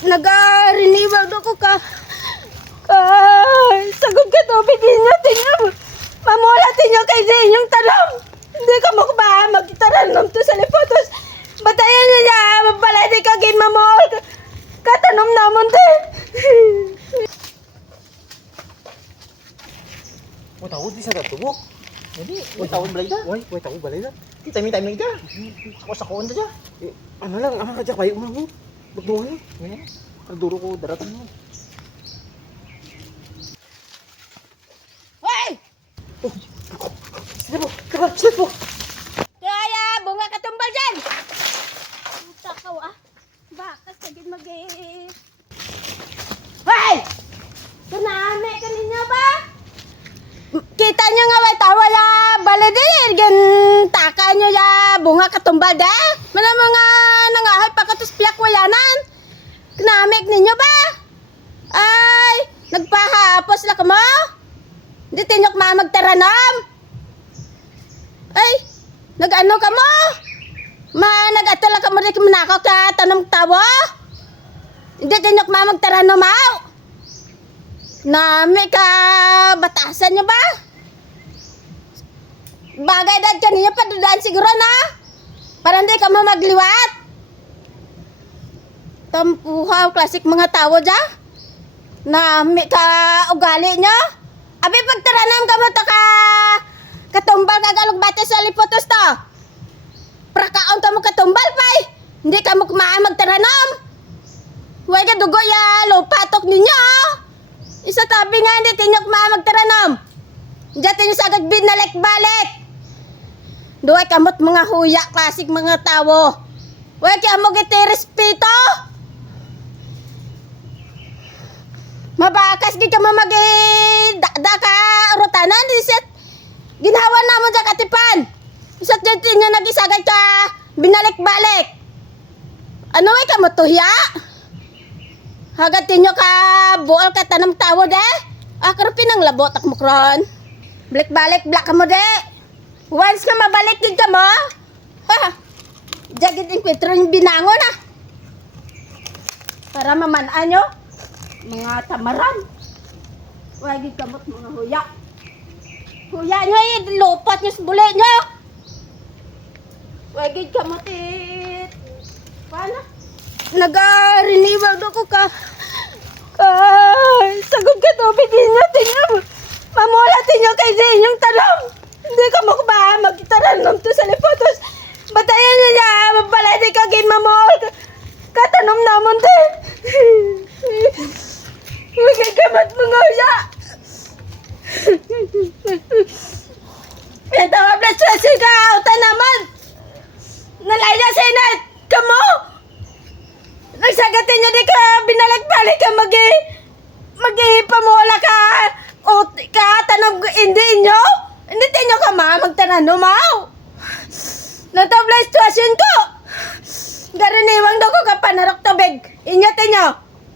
Nag-riniwag ako ka. Ka, sagod ka to, ninyo, mo. Mamula tinyo kay sa inyong tanong. Hindi ka mo ba magtaranom to sa lipotos. Batayan niya niya, mabalay di ka gin mamol. Katanom namon din. Uy, tawad di sa tatubok. Hindi, uy, tawad balay na. Uy, tawad balay na. Di, timing, timing ka. Ako sa na dyan. Eh, ano lang, ama ka dyan, kayo. Bagduhan. Ngayon, ang duro ko, daratan mo. Hoy! Sila po, kaba, sila po. Kaya, bunga ka tumbal dyan. Puta ka ah. Bakas ka gin mag Hoy! Kunami ka ninyo ba? Kita nyo nga way tawa ya balidir gen taka nyo ya bunga katumbal de. Mana mga nangahay pa katus piyak wayanan. Kunamik ninyo ba? Ay, nagpahapos la mo? Hindi tinyok ma magtaranom. Ay, nag-ano ka mo? Ma, nag-atala ka mo rin kumanakaw ka tanong tawa? Hindi tinyok ma magtaranom mau. Nami ka batasan niyo ba? Bagay dad ka niya padudaan siguro na. Para hindi ka mo magliwat. Tampuhaw, klasik mga tao dya. Nami ka ugali niyo. Abi pagtaranam ka mo to ka katumbal ka galog bate sa lipotos to. Prakaon ka mo katumbal pay. Hindi ka mo kumaan magtaranam. Huwag ka dugo ya lupatok ninyo. Isa tabi nga hindi tinyok ma magtaranam. Diyan tinyo sagad binalik-balik. Duway kamot mga huya, klasik mga tawo. Huwag kaya mo giti respeto. Mabakas gid ka mo mag da, ka rutanan di set. Ginawa na mo dyan katipan. Isa dyan tinyo nagisagad ka binalik-balik. Ano ay ka mo tuhya? Hagat tinyo ka buol ka tanam tawo de. Ah, karo pinang labot ak mukron. Balik-balik black ka mo de. Once ka mabalik gid ka mo. Ha. Jagid enkwentro yung binangon ah. Para mamanaan nyo. Mga tamaran. Huwag gid kamot mga huya. Huya nyo eh, lupot nyo sa buli nyo. Huwag gid kamot eh. Paano? Nag-riniwag ako ka. Ka, sagod ka to, ninyo, tingnan mo. Mamula tinyo kay sa inyong tanong. Hindi ka mo ba magtaranom to sa lipotos. Batayan niya niya, mabalay di ka gin mamol. Katanom namon din. Huwag kay kamat mga uya. Ito, mablas stress ka, uta naman. Nalaya sa inat, kamo. Nagsagatin niyo di ka binalik-balik ka magi magi pamula ka o ka tanong hindi inyo hindi tinyo ka ma magtanano mau natabla situasyon ko garaniwang daw ko ka panarok tubig inyo tinyo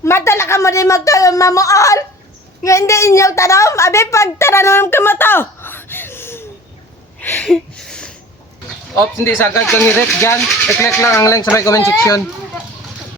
matala ka mo di magmamuol nga hindi inyo tanom abi pag taranom ka mo to Ops, hindi sagad kang i-rec dyan. I-click lang ang link sa may comment section.